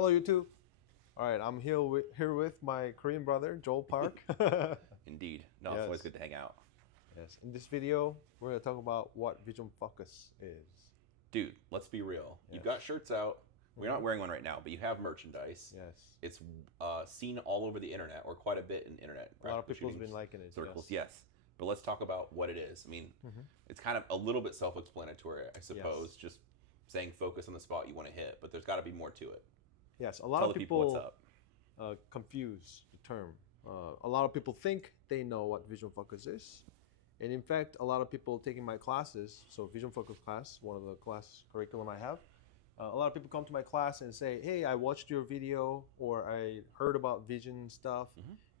Hello, YouTube. All right, I'm here with my Korean brother, Joel Park. Indeed. No, it's always Yes. good to hang out. Yes. In this video, we're going to talk about what vision focus is. Dude, let's be real. You've Yes. got shirts out. We're not wearing one right now, but you have merchandise. Yes. It's seen all over the internet, or quite a bit in internet. A lot of practical people's shooting been liking it. circles. Yes. But let's talk about what it is. I mean, it's kind of a little bit self-explanatory, I suppose. Yes. Just saying focus on the spot you want to hit, but there's got to be more to it. Yes. A lot Tell of the people what's up. confuse the term. A lot of people think they know what vision focus is. And in fact, a lot of people taking my classes, so vision focus class, one of the class curriculum I have, a lot of people come to my class and say, hey, I watched your video or I heard about vision stuff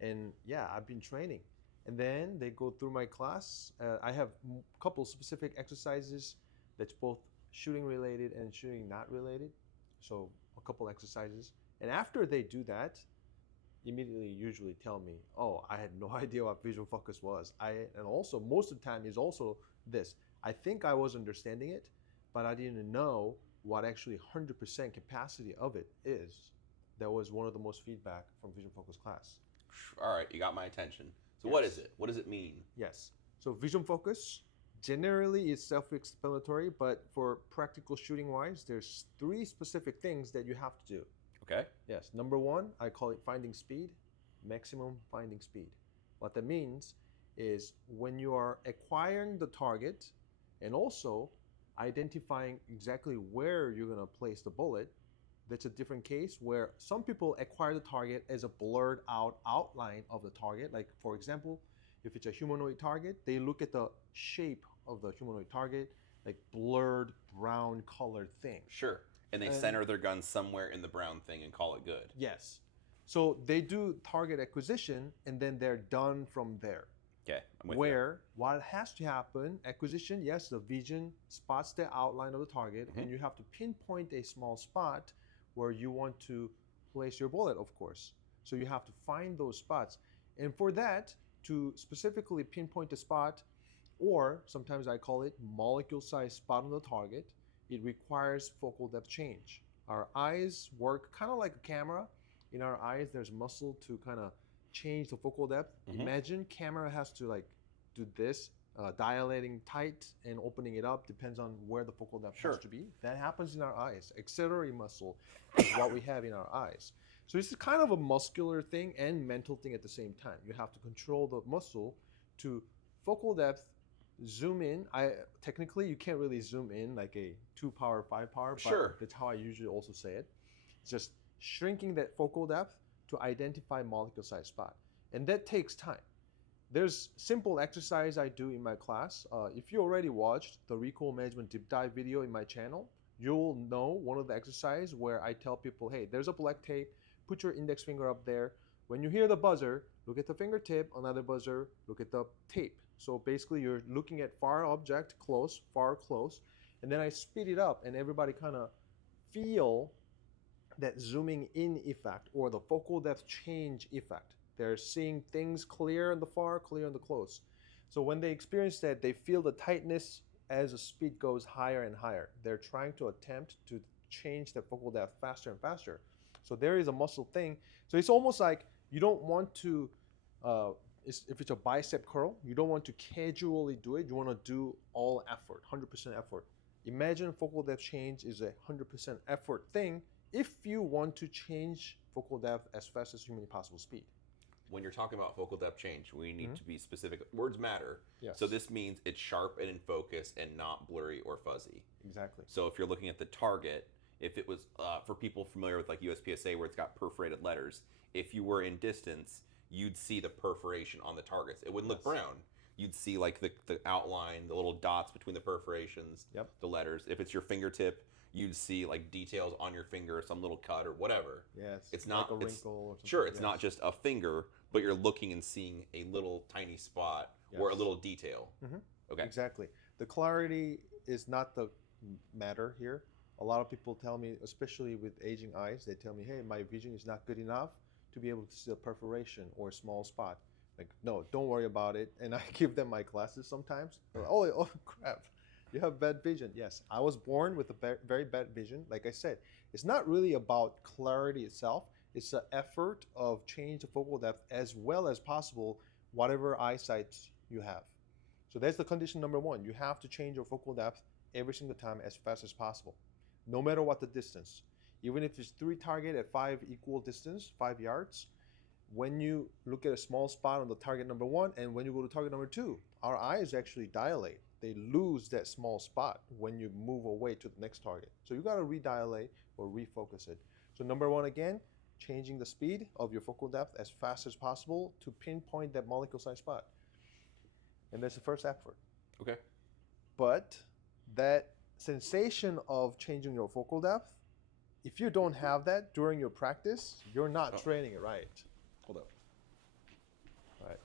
and yeah, I've been training. And then they go through my class. I have a couple specific exercises that's both shooting related and shooting not related. So a couple exercises. And after they do that, immediately usually tell me, oh, I had no idea what visual focus was. And also most of the time is also this. I think I was understanding it, but I didn't know what actually 100% capacity of it is. That was one of the most feedback from vision focus class. All right, you got my attention. So Yes. what is it? What does it mean? Yes. So vision focus generally is self-explanatory, but for practical shooting wise, there's 3 specific things that you have to do. Okay. Yes. Number 1, I call it finding speed, maximum finding speed. What that means is when you are acquiring the target and also identifying exactly where you're going to place the bullet, that's a different case where some people acquire the target as a blurred out outline of the target. Like for example, if it's a humanoid target, they look at the shape of the humanoid target, like blurred brown colored thing. Sure. And they center their gun somewhere in the brown thing and call it good. Yes. So they do target acquisition and then they're done from there. Okay, I'm with you. Where what has to happen, acquisition, yes, the vision spots the outline of the target and you have to pinpoint a small spot where you want to place your bullet, of course. So you have to find those spots. And for that, to specifically pinpoint the spot, or sometimes I call it molecule size spot on the target, it requires focal depth change. Our eyes work kind of like a camera. In our eyes, there's muscle to kind of change the focal depth. Imagine camera has to like do this, dilating tight and opening it up, depends on where the focal depth has to be. That happens in our eyes. Axillary muscle is what we have in our eyes. So this is kind of a muscular thing and mental thing at the same time. You have to control the muscle to focal depth, zoom in. Technically you can't really zoom in like a 2 power, 5 power, but that's how I usually also say it. It's just shrinking that focal depth to identify molecule size spot. And that takes time. There's simple exercise I do in my class. If you already watched the recoil management deep dive video in my channel, you'll know one of the exercise where I tell people, hey, there's a black tape, put your index finger up there. When you hear the buzzer, look at the fingertip, another buzzer, look at the tape. So basically you're looking at far object, close, far, close. And then I speed it up and everybody kind of feel that zooming in effect or the focal depth change effect. They're seeing things clear in the far, clear in the close. So when they experience that, they feel the tightness as the speed goes higher and higher. They're trying to attempt to change the focal depth faster and faster. So there is a muscle thing. So it's almost like you don't want to, if it's a bicep curl, you don't want to casually do it. You want to do all effort, 100% effort. Imagine focal depth change is a 100% effort thing if you want to change focal depth as fast as humanly possible speed. When you're talking about focal depth change, we need to be specific. Words matter. Yes. So this means it's sharp and in focus and not blurry or fuzzy. Exactly. So if you're looking at the target, if it was, for people familiar with like USPSA where it's got perforated letters, if you were in distance, you'd see the perforation on the targets. It wouldn't look brown. You'd see like the outline, the little dots between the perforations, the letters. If it's your fingertip, you'd see like details on your finger, some little cut or whatever. Yes. It's not like a wrinkle or something. Sure, it's not just a finger, but you're looking and seeing a little tiny spot or a little detail. Okay. Exactly. The clarity is not the matter here. A lot of people tell me, especially with aging eyes, they tell me, hey, my vision is not good enough to be able to see a perforation or a small spot. Like, no, don't worry about it. And I give them my glasses sometimes. They're like, oh crap, you have bad vision. Yes, I was born with a very bad vision. Like I said, It's not really about clarity itself. It's the effort of change the focal depth as well as possible, whatever eyesight you have. So that's the condition number one. You have to change your focal depth every single time as fast as possible, no matter what the distance. Even if it's 3 target at 5 equal distance, 5 yards, when you look at a small spot on the target number 1 and when you go to target number 2, our eyes actually dilate. They lose that small spot when you move away to the next target. So you got to redilate or refocus it. So number 1 again, changing the speed of your focal depth as fast as possible to pinpoint that molecule-sized spot. And that's the first effort. Okay. But that sensation of changing your focal depth, if you don't have that during your practice, you're not training it right. Hold up. Right.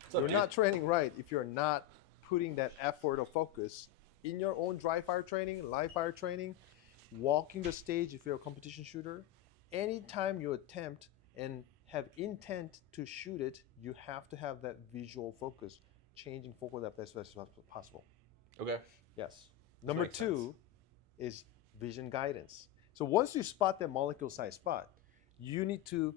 What's up, You're dude? not training right if you're not putting that effort or focus in your own dry fire training, live fire training, walking the stage if you're a competition shooter. Anytime you attempt and have intent to shoot it, you have to have that visual focus, changing focal depth as fast as possible. Okay. Yes. Number makes 2 is vision guidance. So once you spot that molecule-sized spot, you need to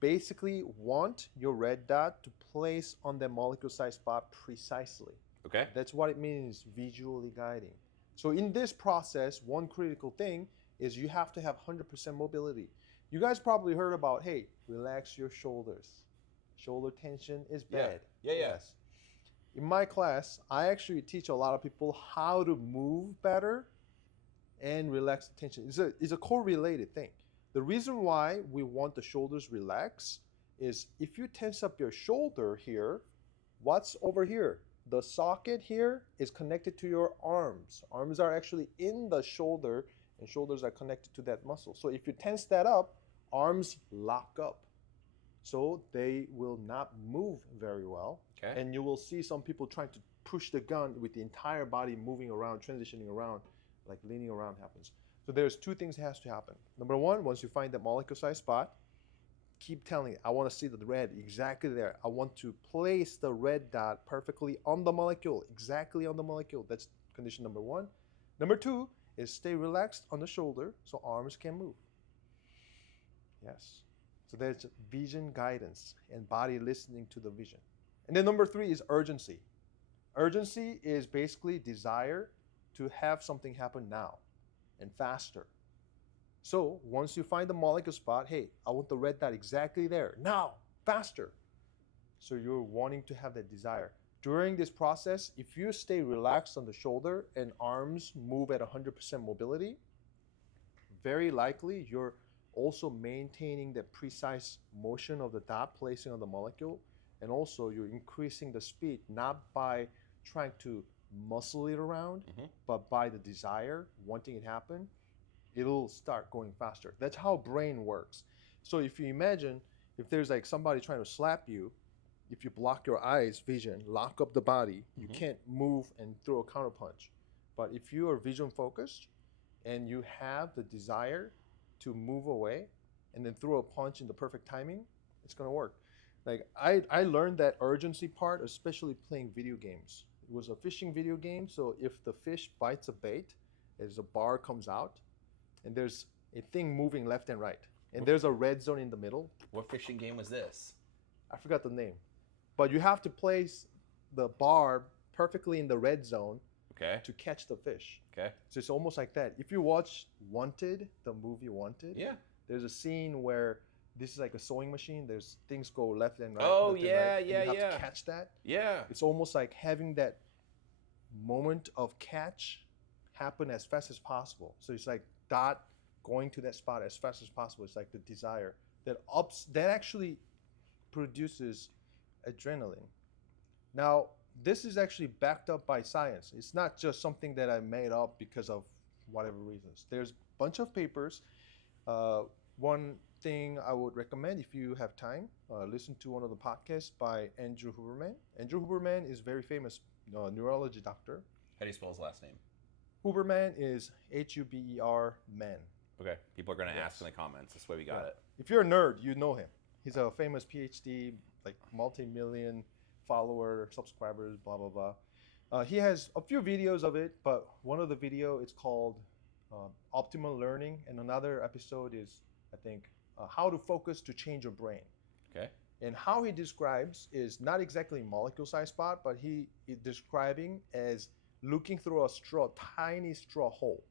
basically want your red dot to place on that molecule-sized spot precisely. Okay. That's what it means, visually guiding. So in this process, one critical thing is you have to have 100% mobility. You guys probably heard about, hey, relax your shoulders. Shoulder tension is bad. Yeah. Yes. In my class, I actually teach a lot of people how to move better and relax the tension. It's a correlated thing. The reason why we want the shoulders relaxed is if you tense up your shoulder here, what's over here? The socket here is connected to your arms. Arms are actually in the shoulder and shoulders are connected to that muscle. So if you tense that up, arms lock up. So they will not move very well. Okay. And you will see some people trying to push the gun with the entire body moving around, transitioning around, like leaning around happens. So there's 2 things that has to happen. Number 1, once you find that molecule-sized spot, keep telling it, I want to see the red exactly there. I want to place the red dot perfectly on the molecule, exactly on the molecule. That's condition number 1. Number 2 is stay relaxed on the shoulder so arms can move. Yes. So there's vision guidance and body listening to the vision. And then number 3 is urgency. Urgency is basically desire to have something happen now and faster. So once you find the molecule spot, hey, I want the red dot exactly there, now, faster. So you're wanting to have that desire. During this process, if you stay relaxed on the shoulder and arms move at 100% mobility, very likely you're also maintaining the precise motion of the dot placing on the molecule, and also you're increasing the speed, not by trying to muscle it around, but by the desire, wanting it happen, it'll start going faster. That's how brain works. So if you imagine, if there's like somebody trying to slap you, if you block your eyes, vision, lock up the body, you can't move and throw a counterpunch. But if you are vision focused and you have the desire to move away and then throw a punch in the perfect timing, it's gonna work. Like I learned that urgency part, especially playing video games. It was a fishing video game, so if the fish bites a bait, as a bar comes out, and there's a thing moving left and right, and there's a red zone in the middle. What fishing game was this? I forgot the name, but you have to place the bar perfectly in the red zone Okay. to catch the fish. Okay. So it's almost like that. If you watch Wanted, the movie Wanted, Yeah. there's a scene where this is like a sewing machine. There's things go left and right. Oh, left and yeah, right, and yeah, you have yeah. to catch that. Yeah. It's almost like having that moment of catch happen as fast as possible. So it's like dot going to that spot as fast as possible. It's like the desire that actually produces adrenaline. Now, this is actually backed up by science. It's not just something that I made up because of whatever reasons. There's a bunch of papers. One thing I would recommend, if you have time, listen to one of the podcasts by Andrew Huberman. Andrew Huberman is very famous neurology doctor. How do you spell his last name? Huberman is Huber man. Okay. People are going to Yes. ask in the comments. That's why we got it. If you're a nerd, you know him. He's a famous PhD, like multi-million follower, subscribers, blah, blah, blah. He has a few videos of it, but one of the video, it's called optimal learning, and another episode is, I think, how to focus to change your brain. Okay. And how he describes is not exactly molecule size spot, but he is describing as looking through a straw, tiny straw hole.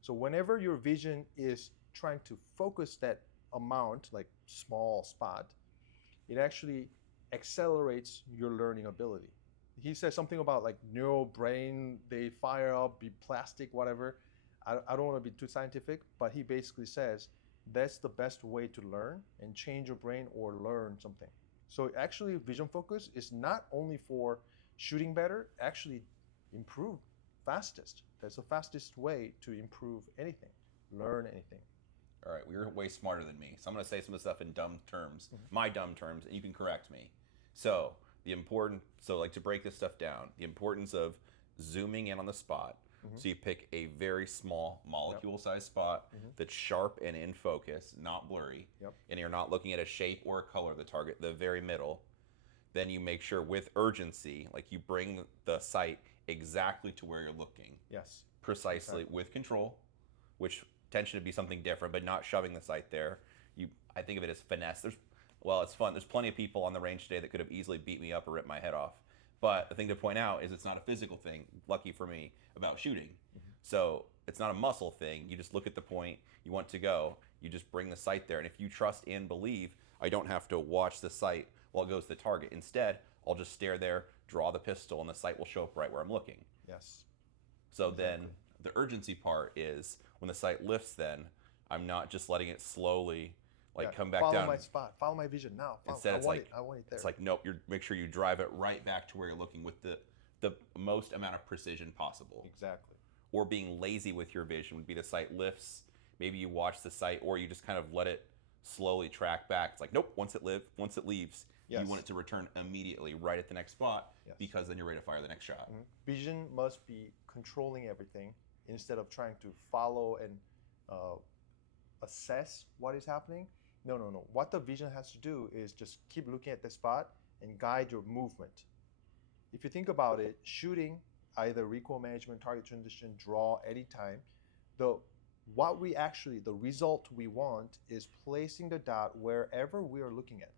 So whenever your vision is trying to focus that amount, like small spot, it actually accelerates your learning ability. He says something about like neural brain, they fire up, be plastic, whatever. I don't want to be too scientific, but he basically says that's the best way to learn and change your brain or learn something. So actually, vision focus is not only for shooting better, actually improve fastest. That's the fastest way to improve anything, learn anything. All right, well, you're way smarter than me. So I'm going to say some of the stuff in dumb terms, my dumb terms, and you can correct me. So like to break this stuff down, the importance of zooming in on the spot. So you pick a very small molecule-sized spot that's sharp and in focus, not blurry, and you're not looking at a shape or a color of the target, the very middle. Then you make sure with urgency, like you bring the sight exactly to where you're looking. Yes. Precisely with control, which tends to be something different, but not shoving the sight there. I think of it as finesse. It's fun. There's plenty of people on the range today that could have easily beat me up or ripped my head off. But the thing to point out is it's not a physical thing, lucky for me, about shooting. So it's not a muscle thing. You just look at the point you want to go. You just bring the sight there. And if you trust and believe, I don't have to watch the sight while it goes to the target. Instead, I'll just stare there, draw the pistol, and the sight will show up right where I'm looking. Yes. So then the urgency part is when the sight lifts, then I'm not just letting it slowly come back follow down. Follow my spot. Follow my vision now. Instead, I want it there. It's like, nope, make sure you drive it right back to where you're looking with the most amount of precision possible. Exactly. Or being lazy with your vision would be the sight lifts. Maybe you watch the sight, or you just kind of let it slowly track back. It's like, nope, once it leaves, you want it to return immediately right at the next spot because then you're ready to fire the next shot. Vision must be controlling everything instead of trying to follow and assess what is happening. No. What the vision has to do is just keep looking at the spot and guide your movement. If you think about it, shooting, either recoil management, target transition, draw, anytime, the result we want is placing the dot wherever we are looking at.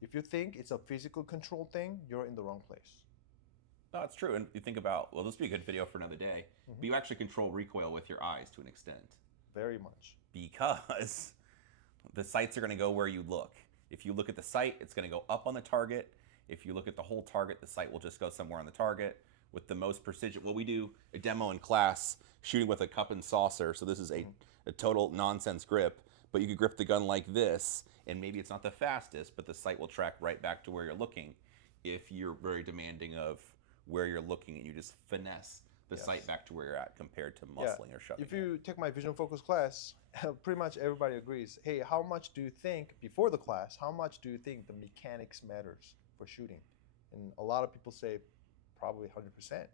If you think it's a physical control thing, you're in the wrong place. No, it's true. And you think about, this would be a good video for another day, but you actually control recoil with your eyes to an extent. Very much. Because the sights are going to go where you look. If you look at the sight, it's going to go up on the target. If you look at the whole target, the sight will just go somewhere on the target with the most precision. Well, we do a demo in class shooting with a cup and saucer. So this is a total nonsense grip, but you could grip the gun like this, and maybe it's not the fastest, but the sight will track right back to where you're looking if you're very demanding of where you're looking and you just finesse the sight back to where you're at compared to muscling or shoving. If you take my vision focus class, pretty much everybody agrees, hey, how much do you think, before the class, how much do you think the mechanics matters for shooting? And a lot of people say probably 100%.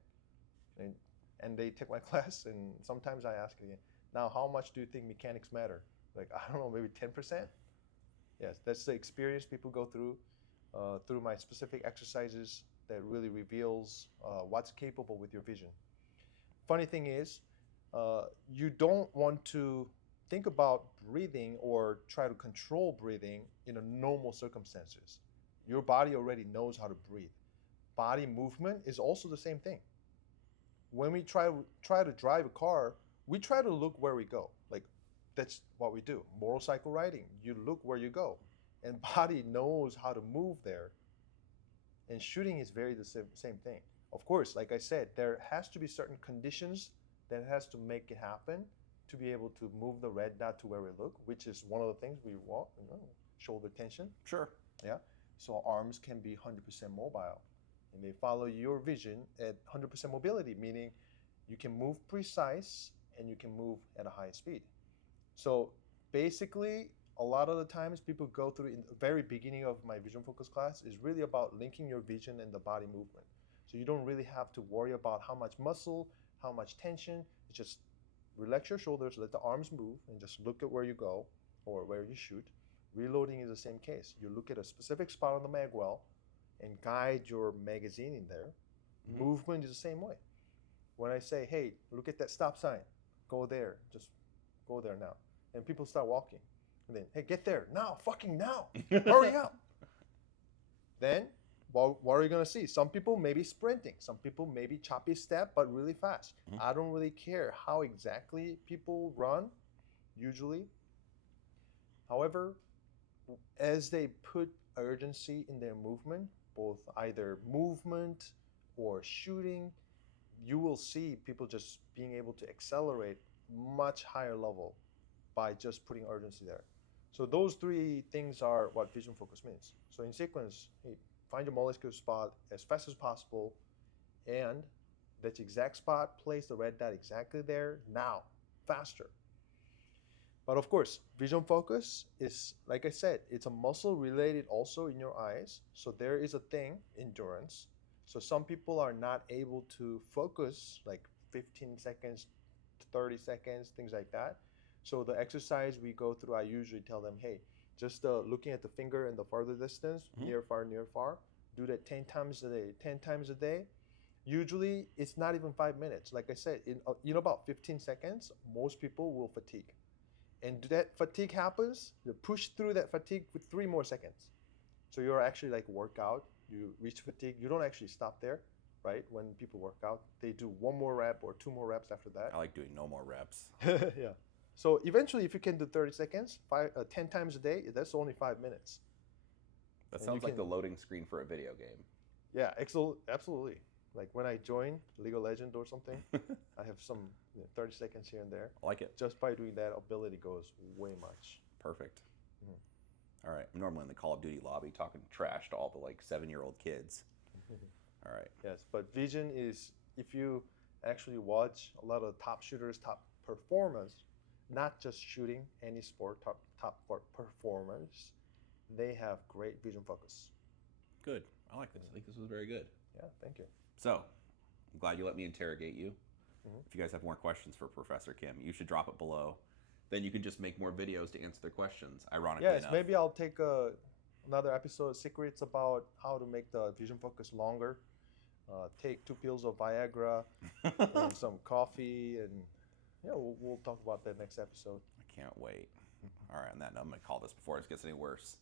And they take my class, and sometimes I ask again, now how much do you think mechanics matter? Like, I don't know, maybe 10%? Yes, that's the experience people go through my specific exercises that really reveals what's capable with your vision. Funny thing is, you don't want to think about breathing or try to control breathing in a normal circumstances. Your body already knows how to breathe. Body movement is also the same thing. When we try to drive a car, we try to look where we go. Like, that's what we do. Motorcycle riding, you look where you go. And body knows how to move there. And shooting is very the same thing. Of course, like I said, there has to be certain conditions that has to make it happen to be able to move the red dot to where we look, which is one of the things we want, shoulder tension. Sure. Yeah. So arms can be 100% mobile. And they follow your vision at 100% mobility, meaning you can move precise and you can move at a high speed. So basically, a lot of the times people go through in the very beginning of my vision focus class is really about linking your vision and the body movement. So you don't really have to worry about how much muscle, how much tension. It's just relax your shoulders, let the arms move, and just look at where you go or where you shoot. Reloading is the same case. You look at a specific spot on the mag well and guide your magazine in there. Movement is the same way. When I say, hey, look at that stop sign, go there, just go there now. And people start walking. And then, hey, get there now, fucking now, hurry up. Then, what are you gonna see? Some people may be sprinting, some people may be choppy step, but really fast. I don't really care how exactly people run, usually. However, as they put urgency in their movement, both either movement or shooting, you will see people just being able to accelerate much higher level by just putting urgency there. So those three things are what vision focus means. So in sequence, hey, find your molecular spot as fast as possible, and that exact spot, place the red dot exactly there now, faster. But of course, vision focus is, like I said, it's a muscle related also in your eyes. So there is a thing, endurance. So some people are not able to focus like 15 seconds, 30 seconds, things like that. So the exercise we go through, I usually tell them, hey, just looking at the finger in the farther distance, near, far, do that 10 times a day, 10 times a day. Usually it's not even 5 minutes. Like I said, in about 15 seconds, most people will fatigue. And that fatigue happens, you push through that fatigue with 3 more seconds. So you're actually like workout, you reach fatigue, you don't actually stop there, right? When people work out, they do 1 more rep or 2 more reps after that. I like doing no more reps. Yeah. So eventually, if you can do 30 seconds, 10 times a day, that's only 5 minutes. That sounds like the loading screen for a video game. Yeah, absolutely. Like when I join League of Legends or something, I have some 30 seconds here and there. I like it. Just by doing that, ability goes way much. Perfect. All right. I'm normally in the Call of Duty lobby talking trash to all the like 7-year-old kids. All right. Yes, but vision is, if you actually watch a lot of top shooters, top performers, not just shooting, any sport, top performers, they have great vision focus. Good. I like this. I think this was very good. Yeah, thank you. So, I'm glad you let me interrogate you. If you guys have more questions for Professor Kim, you should drop it below. Then you can just make more videos to answer their questions, ironically yes, enough. Maybe I'll take another episode of secrets about how to make the vision focus longer. Take 2 pills of Viagra and some coffee, and yeah, we'll talk about that next episode. I can't wait. All right, on that note, I'm going to call this before it gets any worse.